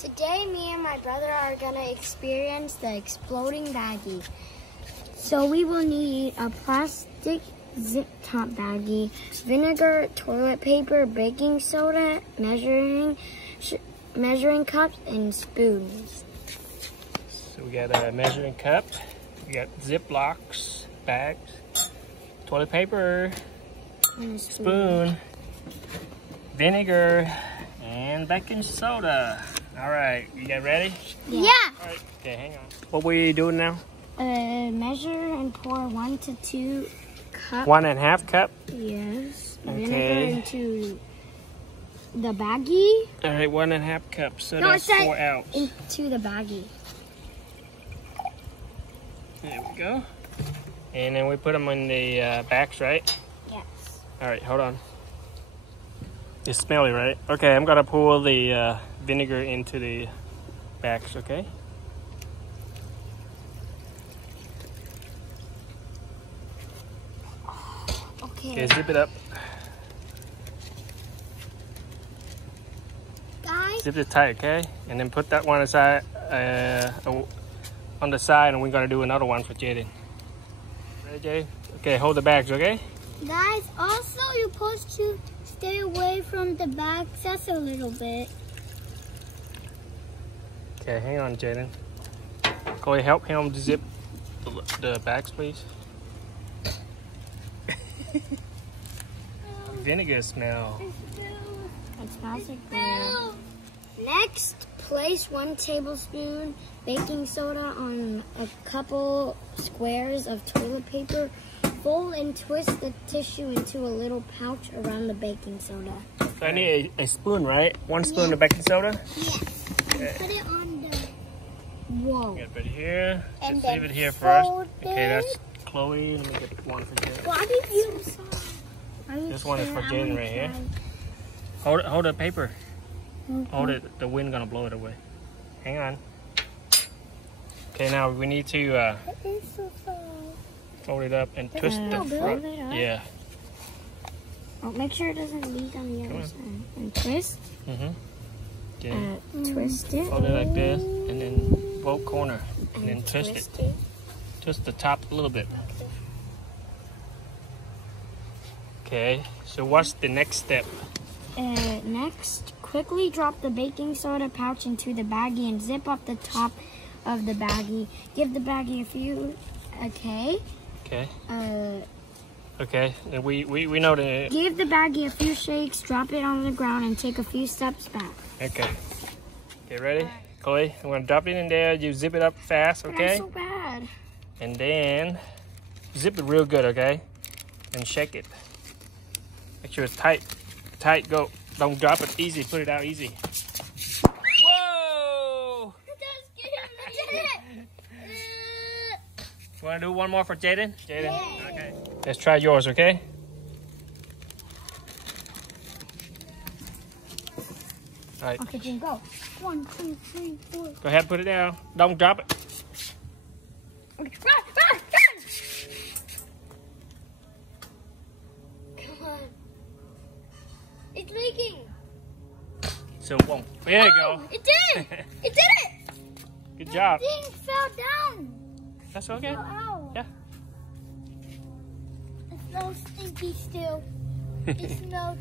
Today, me and my brother are gonna experience the exploding baggie. So we will need a plastic zip top baggie, vinegar, toilet paper, baking soda, measuring cups, and spoons. So we got a measuring cup, we got Ziplocs, bags, toilet paper, And a spoon, vinegar, and baking soda. All right, you guys ready? Yeah. All right, okay, hang on. What we doing now? Measure and pour 1 to 2 cups. 1.5 cup. Yes. Okay. Vinegar into the baggie. All right, 1.5 cups. So No, that's it said 4 ounces. into the baggie. There we go. And then we put them in the backs, right? Yes. All right, hold on. It's smelly, right? Okay, I'm gonna pour the vinegar into the backs, okay? Okay, zip it up. Guys, Zip it tight, okay? And then put that one aside, on the side, and we're gonna do another one for Jaden. Ready, Jaden? Okay, hold the bags, okay? guys, also you're supposed to stay away from the back just a little bit. Okay, hang on, Jaden. Chloe, help him zip the bags, please. Vinegar smell. It smells like vinegar. Next, place 1 tablespoon baking soda on a couple squares of toilet paper. Fold and twist the tissue into a little pouch around the baking soda. So I need a spoon, right? 1 spoon of baking soda? Yes. Okay. Put it on the wall. Get it here. And Just leave it here fold first. Okay, that's Chloe. Let me get one for Jaden. Why did you decide? This one is for Jaden right here. Hold the paper. Hold it. The wind gonna blow it away. Hang on. Okay, now we need to fold it up and twist the front. Yeah. Oh, make sure it doesn't leak on the other side. And twist. Okay. Twist it. Fold it like this, and then both corner, and then twist it. Twist the top a little bit. Okay. So what's the next step? Next, quickly drop the baking soda pouch into the baggie and zip up the top of the baggie. Give the baggie a few. Okay. Okay. Okay. And we know the. Give the baggie a few shakes. Drop it on the ground and take a few steps back. Okay. Okay, ready? Chloe, I'm gonna drop it in there. You zip it up fast, okay? But I'm so bad. And then zip it real good, okay? And shake it. Make sure it's tight. Tight, go. Don't drop it easy. Put it out easy. Whoa! You wanna do one more for Jaden? Jaden? Yeah. Okay. Let's try yours, okay? All right. Okay, then go. 1, 2, 3, 4. Go ahead, put it down. Don't drop it. Okay. Run! Come on. It's leaking. So, boom. There you go. It did! It did it! Good job. Thing fell down. That's okay. Fell out. Yeah. It smells stinky still. It smells